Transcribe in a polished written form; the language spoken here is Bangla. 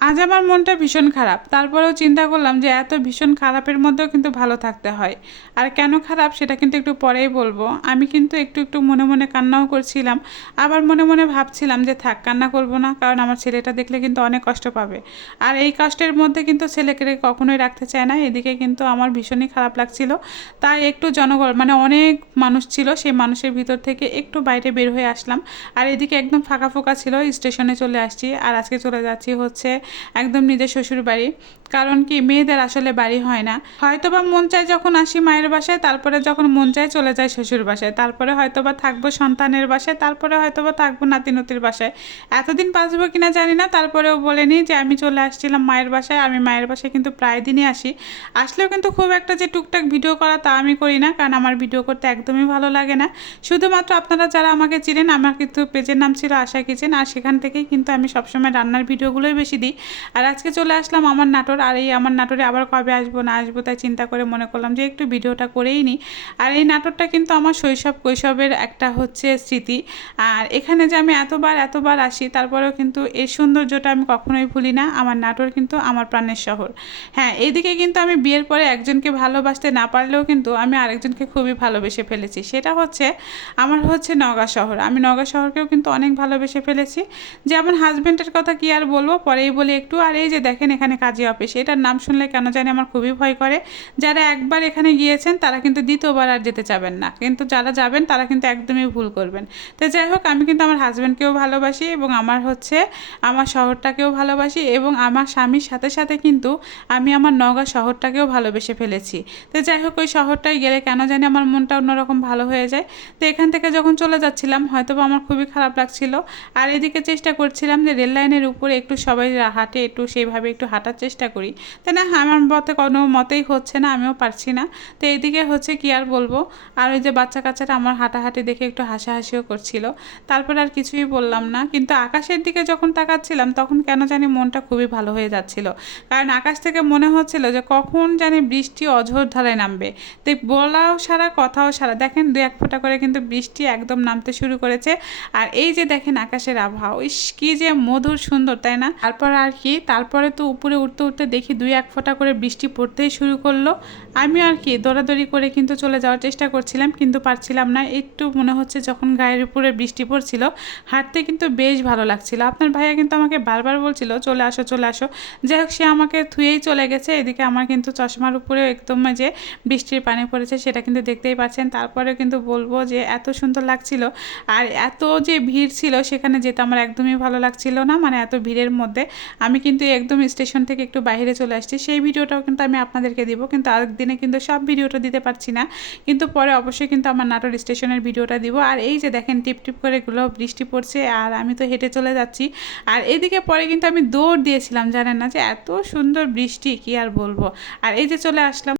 আজ আমার মনটা ভীষণ খারাপ, তারপরেও চিন্তা করলাম যে এত ভীষণ খারাপের মধ্যেও কিন্তু ভালো থাকতে হয়। আর কেন খারাপ সেটা কিন্তু একটু পরেই বলবো। আমি কিন্তু একটু একটু মনে মনে কান্নাও করছিলাম, আবার মনে মনে ভাবছিলাম যে থাক, কান্না করব না, কারণ আমার ছেলেটা দেখলে কিন্তু অনেক কষ্ট পাবে। আর এই কষ্টের মধ্যে কিন্তু ছেলেকে কখনোই রাখতে চায় না। এদিকে কিন্তু আমার ভীষণই খারাপ লাগছিল। তাই একটু জনগণ মানে অনেক মানুষ ছিল, সেই মানুষের ভিতর থেকে একটু বাইরে বের হয়ে আসলাম। আর এদিকে একদম ফাঁকা ফোঁকা ছিল, স্টেশনে চলে আসছি। আর আজকে চলে যাচ্ছি হচ্ছে একদম নিজের শ্বশুর বাড়ি। কারণ কি, মেয়েদের আসলে বাড়ি হয় না। হয়তোবা মন চায় যখন আসি মায়ের বাসায়, তারপরে যখন মন চায় চলে যায় শ্বশুর বাসায়, তারপরে হয়তোবা থাকবো সন্তানের বাসায়, তারপরে হয়তোবা থাকবো নাতি নাতির বাসায়। এতদিন বাঁচবো কিনা জানি না, তারপরেও বলেনি যে আমি চলে আসছিলাম মায়ের বাসায়। আমি মায়ের বাসায় কিন্তু প্রায় দিনই আসি। আসলেও কিন্তু খুব একটা যে টুকটাক ভিডিও করা তা আমি করি না, কারণ আমার ভিডিও করতে একদমই ভালো লাগে না। শুধুমাত্র আপনারা যারা আমাকে চিনেন, আমার কিন্তু পেজের নাম ছিল আশা কিচেন, আর সেখান থেকেই কিন্তু আমি সবসময় রান্নার ভিডিওগুলোই বেশি দিই। আর আজকে চলে আসলাম আমার নাটোর। আর এই আমার নাটোরে আবার কবে আসবো না আসবো তাই চিন্তা করে মনে করলাম যে একটু ভিডিওটা করেই নিই। আর এই নাটোরটা কিন্তু আমার শৈশব কৈশোরের একটা হচ্ছে স্মৃতি। আর এখানে যে আমি এতবার এতবার আসি, তারপরেও কিন্তু এর সৌন্দর্যটা আমি কখনোই ভুলি না। আমার নাটোর কিন্তু আমার প্রাণের শহর। হ্যাঁ, এইদিকে কিন্তু আমি বিয়ের পরে একজনকে ভালোবাসতে না পারলেও কিন্তু আমি আরেকজনকে খুবই ভালোবেসে ফেলেছি। সেটা হচ্ছে আমার হচ্ছে নওগাঁ শহর। আমি নওগাঁ শহরকেও কিন্তু অনেক ভালোবেসে ফেলেছি। যেমন হাজব্যান্ডের কথা কি আর বলবো, পরেই বলি একটু। আর এই যে দেখেন এখানে কাজী অফিস, এটার নাম শুনলে কেন জানি আমার খুবই ভয় করে। যারা একবার এখানে গিয়েছেন তারা কিন্তু দ্বিতীয়বার আর যেতে চাবেন না, কিন্তু যারা যাবেন তারা কিন্তু একদমই ভুল করবেন। তো যাই হোক, আমি কিন্তু আমার হাজব্যান্ডকেও ভালোবাসি এবং আমার হচ্ছে আমার শহরটাকেও ভালোবাসি, এবং আমার স্বামীর সাথে সাথে কিন্তু আমি আমার নওগাঁ শহরটাকেও ভালোবেসে ফেলেছি। তো যাই হোক, ওই শহরটায় গেলে কেন জানি আমার মনটা অন্যরকম ভালো হয়ে যায়। তো এখান থেকে যখন চলে যাচ্ছিলাম হয়তো বা আমার খুবই খারাপ লাগছিল। আর এদিকে চেষ্টা করছিলাম যে রেল লাইনের উপরে একটু সবাই হাঁটে, একটু সেইভাবে একটু হাঁটার চেষ্টা করি। তাই না, আমার মতে কোনো মতেই হচ্ছে না, আমিও পারছি না। তো এইদিকে হচ্ছে কি আর বলবো। আর ওই যে বাচ্চা কাচ্চারা আমার হাঁটাহাঁটি দেখে একটু হাসাহাসিও করছিল। তারপর আর কিছুই বললাম না, কিন্তু আকাশের দিকে যখন তাকাচ্ছিলাম তখন কেন জানি মনটা খুবই ভালো হয়ে যাচ্ছিল। কারণ আকাশ থেকে মনে হচ্ছিল যে কখন জানি বৃষ্টি অঝোর ধারায় নামবে। তো বলাও সারা, কথাও সারা। দেখেন দু এক ফোঁটা করে কিন্তু বৃষ্টি একদম নামতে শুরু করেছে। আর এই যে দেখেন আকাশের আবহাওয়া, ইস কি যে মধুর সুন্দর, তাই না? তারপর আর কি, তারপরে তো উপরে উঠতে উঠতে দেখি দুই এক ফোঁটা করে বৃষ্টি পড়তেই শুরু করলো। আমি আর কি দৌড়াদৌড়ি করে কিন্তু চলে যাওয়ার চেষ্টা করছিলাম, কিন্তু পারছিলাম না। একটু মনে হচ্ছে যখন গায়ের উপরে বৃষ্টি পড়ছিল, হাঁটতে কিন্তু বেশ ভালো লাগছিল। আপনার ভাইয়া কিন্তু আমাকে বারবার বলছিল চলে আসো চলে আসো। যাই হোক, সে আমাকে থুয়েই চলে গেছে। এদিকে আমার কিন্তু চশমার উপরেও একদম যে বৃষ্টির পানি পড়েছে সেটা কিন্তু দেখতেই পাচ্ছেন। তারপরে কিন্তু বলবো যে এত সুন্দর লাগছিল। আর এত যে ভিড় ছিল সেখানে যেতে আমার একদমই ভালো লাগছিল না, মানে এত ভিড়ের মধ্যে। আমি কিন্তু একদম স্টেশন থেকে একটু বাইরে চলে আসছি, সেই ভিডিওটাও কিন্তু আমি আপনাদেরকে দিব, কিন্তু আরেকদিনে কিন্তু সব ভিডিওটা দিতে পারছি না। কিন্তু পরে অবশ্যই কিন্তু আমার নাটোর স্টেশনের ভিডিওটা দিব। আর এই যে দেখেন টিপ টিপ করে গুলো বৃষ্টি পড়ছে, আর আমি তো হেঁটে চলে যাচ্ছি। আর এদিকে পরে কিন্তু আমি দৌড় দিয়েছিলাম, জানেন না, যে এত সুন্দর বৃষ্টি কি আর বলবো। আর এই যে চলে আসলাম।